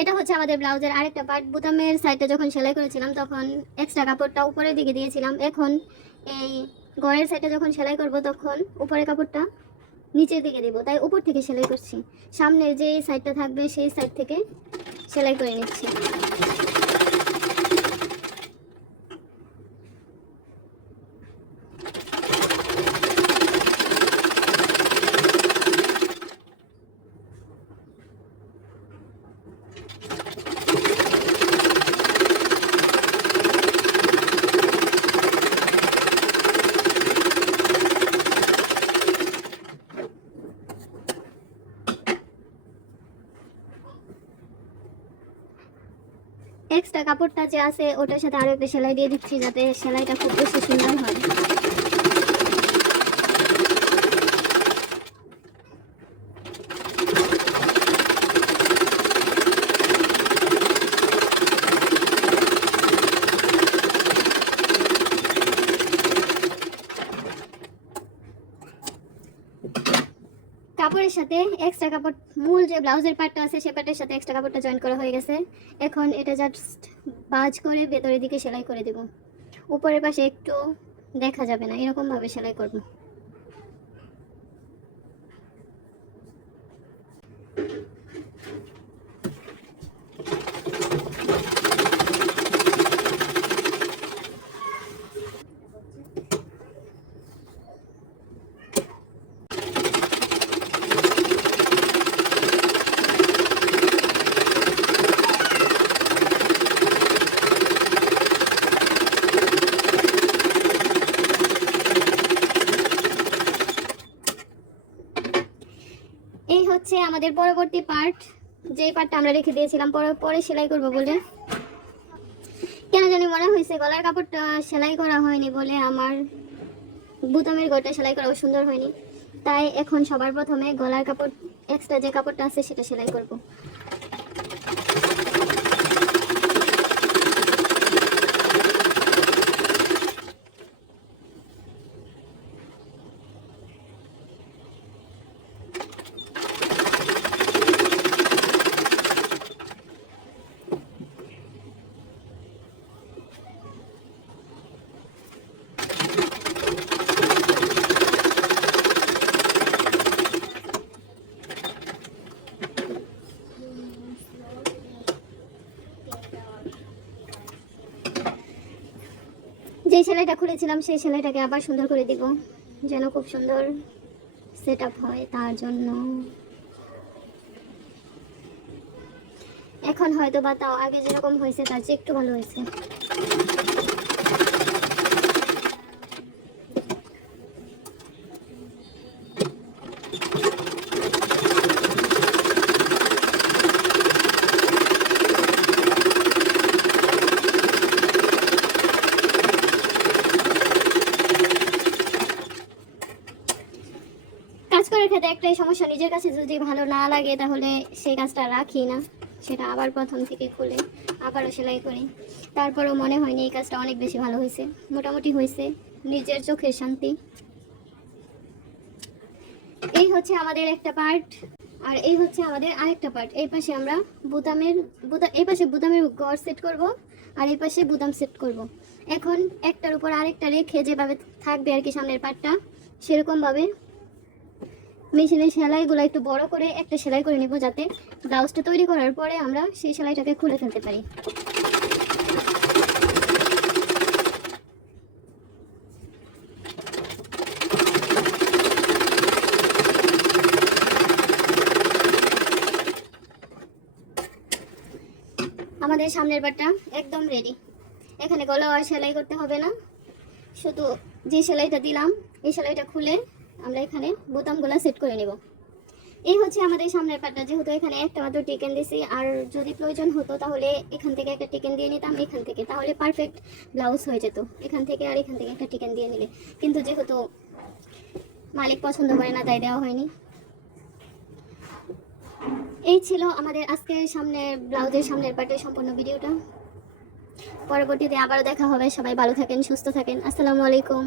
এটা হচ্ছে আমাদের ব্লাউজের আরেকটা পার্ট। বোতামের সাইডটা যখন সেলাই করেছিলাম তখন এক্সট্রা কাপড়টা উপরের দিকে দিয়েছিলাম। এখন এই গড়ের সাইডটা যখন সেলাই করব তখন উপরের কাপড়টা নিচের দিকে দেব, তাই উপর থেকে সেলাই করছি। সামনের যে সাইডটা থাকবে সেই সাইড থেকে সেলাই করে নিচ্ছি। এক্সট্রা কাপড়টা যে আছে ওটার সাথে আরো একটা সেলাই দিয়ে দিচ্ছি, যাতে সেলাইটা খুব বেশি সুন্দর হয়। কাপড়ের সাথে এক্সট্রা কাপড়, মূল যে ব্লাউজের পার্টটা আছে সে পার্টের সাথে এক্সট্রা কাপড়টা জয়েন করা হয়ে গেছে। এখন এটা জাস্ট ভাঁজ করে ভেতরের দিকে সেলাই করে দেব। উপরের পাশে একটু দেখা যাবে না, এরকম ভাবে সেলাই করব। এই হচ্ছে আমাদের পরবর্তী পার্ট, যে পার্টটা আমরা রেখে দিয়েছিলাম পরে সেলাই করব বলে। কেন জানি মনে হয়েছে গলার কাপড়টা সেলাই করা হয়নি বলে আমার বুতামের গলাটা সেলাই করা সুন্দর হয়নি, তাই এখন সবার প্রথমে গলার কাপড় এক্সট্রা যে কাপড়টা আছে সেটা সেলাই করব। যে সেলাইটা খুলেছিলাম সেই সেলাইটাকে আবার সুন্দর করে দিব, যেন খুব সুন্দর সেট আপ হয়। তার জন্য এখন হয়তো বা তাও আগে যেরকম হয়েছে তার চেয়ে একটু ভালো হয়েছে। কাজ করার ক্ষেত্রে একটাই সমস্যা, নিজের কাছে যদি ভালো না লাগে তাহলে সেই কাজটা রাখি না, সেটা আবার প্রথম থেকে খুলে আবারও সেলাই করি। তারপরেও মনে হয়নি এই কাজটা অনেক বেশি ভালো হয়েছে, মোটামুটি হয়েছে, নিজের চোখের শান্তি। এই হচ্ছে আমাদের একটা পার্ট, আর এই হচ্ছে আমাদের আরেকটা পার্ট। এই পাশে আমরা এই পাশে বুতামের গড় সেট করব, আর এই পাশে বুতাম সেট করব। এখন একটার উপর আরেকটা রেখে যেভাবে থাকবে আর কি সামনের পার্টটা, সেরকমভাবে মেশিনের সেলাইগুলো একটু বড় করে একটা সেলাই করে নেব, যাতে ব্লাউজটা তৈরি করার পরে আমরা সেই সেলাইটাকে খুলে ফেলতে পারি। আমাদের সামনের পাটটা একদম রেডি। এখানে গলা আর সেলাই করতে হবে না, শুধু যে সেলাইটা দিলাম এই সেলাইটা খুলে আমরা এখানে বোতামগুলো সেট করে নেব। এই হচ্ছে আমাদের সামনের পাটটা। যেহেতু এখানে একটা মাত্র টিকেন দিছি, আর যদি প্রয়োজন হতো তাহলে এখান থেকে একটা টিকেন দিয়ে নিতাম এখান থেকে, তাহলে পারফেক্ট ব্লাউজ হয়ে যেত এখান থেকে আর এখান থেকে একটা টিকেন দিয়ে নিলে। কিন্তু যেহেতু মালিক পছন্দ করে না তাই দেওয়া হয়নি। এই ছিল আমাদের আজকের ব্লাউজের সামনের পার্টের সম্পূর্ণ ভিডিওটা। পরবর্তীতে আবারও দেখা হবে। সবাই ভালো থাকেন, সুস্থ থাকেন। আসসালামু আলাইকুম।